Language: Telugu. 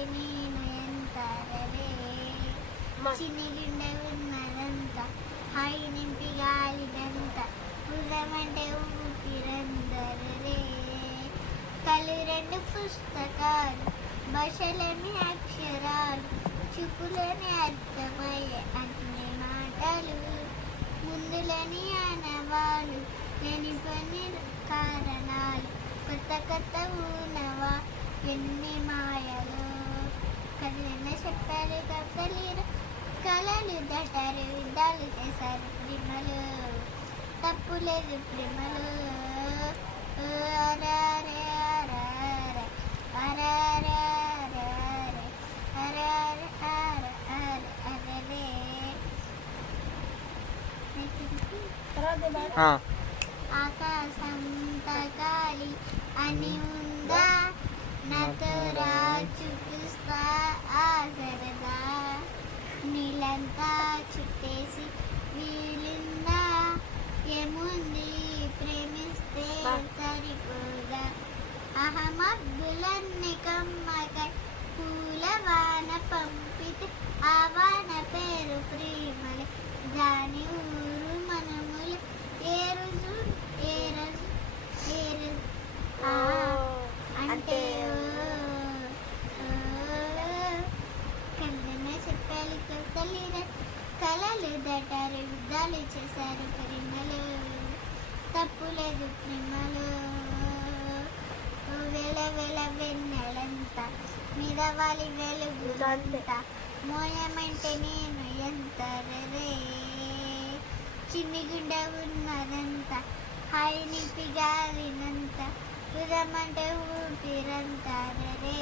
హృదయమంటే నేను ఎంతరరే చినిగిండే ఉన్నదంతా హాయి నింపి గాలినంత హృదయమంటే ఊపిరందరరే కలు రెండు పుస్తకాలు భాషలని అక్షరాలు చూపులని అర్థమయ్యే అన్ని మాటలు ముందులని అనవాలు లేని పని కారణాలు కొత్త కొత్త ఊనవా ఎన్ని మాయలు కదిలిన చెప్పారు కథలీరు కళలు దటారు యుద్ధాలు చేశారు ప్రేమలు తప్పులేదు ప్రేమలు అరారే అరారే అరారే అరారే అరారే అరారే అరారే ఆకాశం తగాలి అని ఉందా నాతో రా చూపిస్తా ఆ సరదా నీళ్ళంతా చుట్టేసి వీలుందా ఏముంది ప్రేమిస్తే సరిపోదా అహమద్దులన్నీ కమ్మకై పూల వాన పంపితే ఆ వాన పేరు ప్రేమలే దాని ఊరు మనములు ఏ రోజు ఏ రోజు ఏ రోజు అంటే కళ్ళన చెప్పాలి కథలీర కళలు దటారు యుద్ధాలు చేశారు ప్రేమలు తప్పులేదు ప్రేమలు వేల వేల వెన్నెలంతా మిదవాలి వెలుగులంతా మోయమంటే నేను ఎంతరరే చిన్నిగుండె ఉన్నదంతా హాయి నింపి గాలినంత హృదయమంటే ఊపిరంతా రే